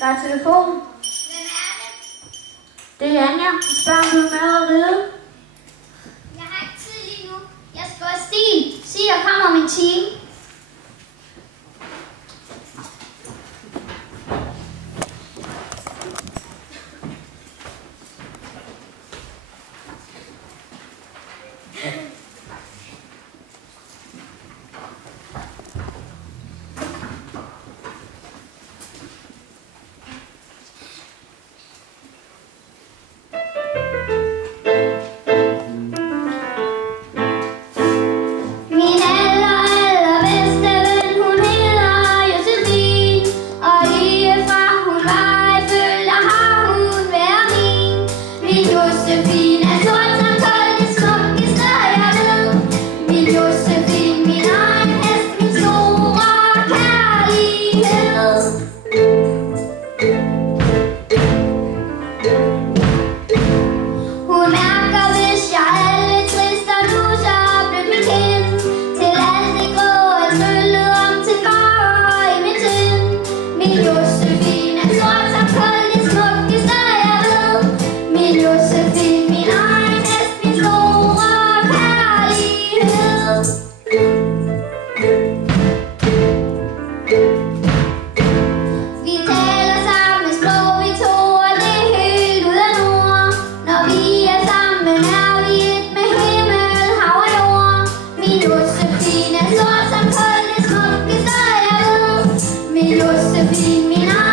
Der er telefon. Hvem er det? Det er Anja. Spørg om du er med at ride. Jeg har ikke tid lige nu. Jeg skal gå stien. Sig, jeg kommer om en time. Josefine, min egen